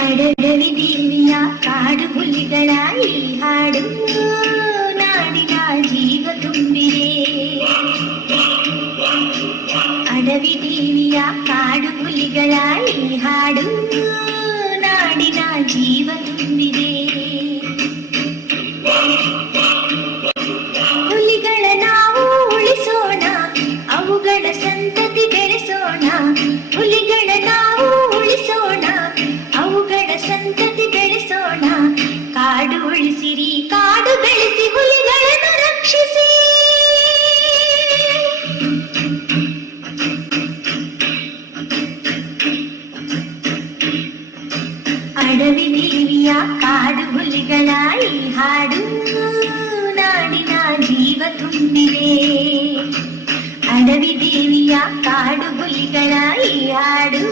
ಅಡವಿ ದೇವಿಯ ಕಾಡು ಹುಲಿಗಳ ಈ ಹಾಡು ನಾಡಿನ ಜೀವ ತುಂಬಿದೆ. ಅಡವಿ ದೇವಿಯ ಕಾಡು ಹುಲಿಗಳ ಈ ಹಾಡು ನಾಡಿನ ಜೀವ ತುಂಬಿದೆ. ಹುಲಿಗಳ ನಾವು ಉಳಿಸೋಣ, ಅವುಗಳ ಸಂತತಿ ಬೆಳೆಸೋಣ. ಹುಲಿಗಳ ನಾವು ಉಳಿಸೋಣ, ಅವುಗಳ ಸಂತತಿ ಬೆಳೆಸೋಣ. ಕಾಡು ಉಳಿಸಿರಿ, ಕಾಡು ಬೆಳೆಸಿ, ಹುಲಿಗಳನ್ನು ರಕ್ಷಿಸಿ. ಅಡವಿ ದೇವಿಯ ಕಾಡು ಹುಲಿಗಳ ಈ ಹಾಡು ನಾಡಿನ ಜೀವ ತುಂಬಿದೆ. ಅಡವಿ ದೇವಿಯ ಕಾಡು ಹುಲಿಗಳ ಈ ಹಾಡು